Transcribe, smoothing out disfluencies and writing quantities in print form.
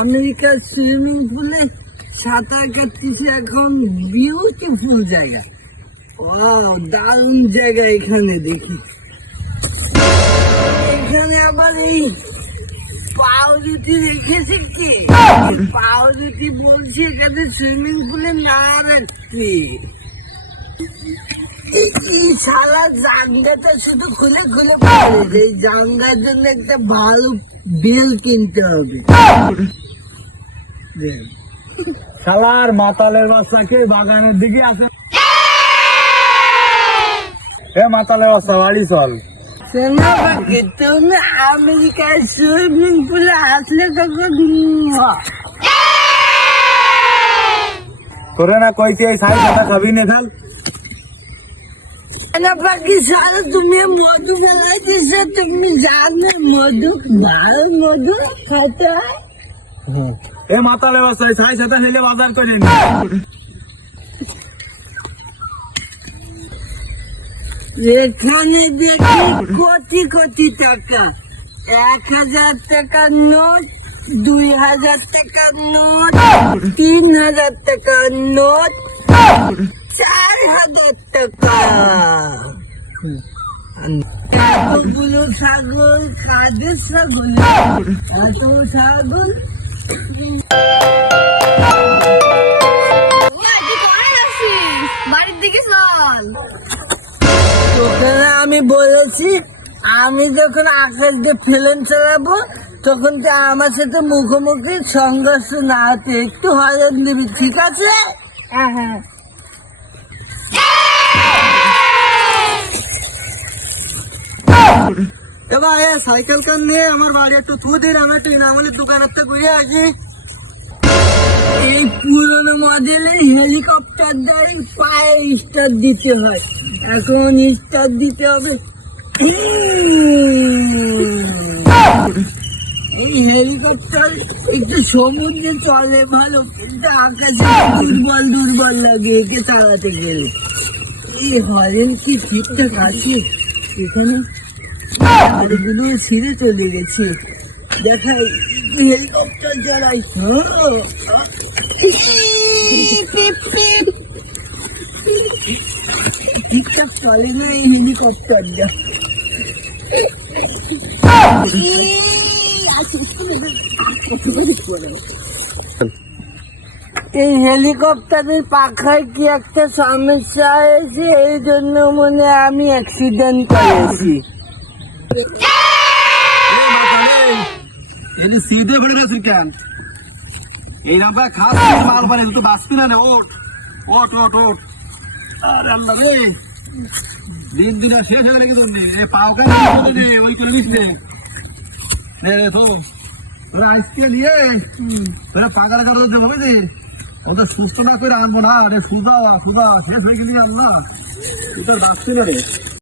আমেরিকার সুইমিং পুলে সাঁতার কাটতেছে এখন, বিউটিফুল জায়গা। ওয়াও, দারুণ জায়গা। এখানে দেখি, এখানে আবার এই পাউরুটি রেখেছে কি? পাউরুটি বলছে এখানে সুইমিং পুলে না রাখতে। এই শালা জানলাটা শুধু খুলে খুলে পড়ে। এই জানলার জন্য একটা ভালো বেল কিনতে হবে। শালার মাতালের বাচ্চাকে বাগানের দিকে আছে। এ মাতালের বাচ্চা, বাড়ি চল। শোনো বাকি, তুমি আমেরিকার সুইমিং পুলে আসলে তখন তোরে না কইতে এই সাই সাদা খাবি নে খাল। বাকি সারা তুমি মধু ফেলাই দিছে, তুমি জানো মধু ভালো মধু খাতে। এ মাতালের বাচ্চা, এই সাই সাদা হেলে বাজার করে নি। এখানে দেখি কোটি কোটি টাকা। 1000 টাকার নোট, 2000 টাকার নোট, 3000 টাকার নোট, 4000 টাকা। এতগুলো ছাগল, কাদের ছাগল? এত ছাগল বাড়ির দিকে চল। তোকে আমি বলেছি, আমি যখন আকাশ দিয়ে ফেলেন চালাবো তখন তো আমার সাথে মুখোমুখি সংঘর্ষ না হতে একটু হরেন দিবি, ঠিক আছে? হ্যাঁ হ্যাঁ। এবার সাইকেল কান নিয়ে আমার বাড়ি একটু থুদের, আমি একটু ইনামুলের দোকানের থেকে ঘুরে আসি। এই পুরোনো মডেলের হেলিকপ্টার দ্বারা পায়ে স্টার্ট দিতে হয়, এখন স্টার্ট দিতে হবে। এই হেলিকপ্টার একটু সমুদ্রে চলে ভালো, কিন্তু আকাশে দুর্বল দুর্বল লাগে একে চালাতে গেলে। এই হরেন কি ঠিকঠাক আছে এখানে? গাড়িগুলো ছিঁড়ে চলে গেছে। দেখাই হেলিকপ্টার চালাই। ঠিকঠাক চলে না এই হেলিকপ্টারটা। এই হেলিকপ্টারের পাখায় কি একটা সমস্যা হয়েছে, এই জন্য মনে হয় আমি অ্যাক্সিডেন্ট করেছি। সিধে পড়ে গেছে কেন? এই নাম্বার খাস মাল পারে তো বাঁচবি না। ওঠ ওঠ ওঠ ওঠ। আরে আল্লাহ রে, দিন দিন আর শেষ হয়ে গেছে। এই পাও কাজ ওই করে দিচ্ছে। তোরা আজকে নিয়ে তোরা পাগার কারো হবে যে ওদের সুস্থ না করে আনবো না রে। সুদা সুদা শেষ হয়ে গেলি আল্লাহ, তুই তো বাঁচবি না রে।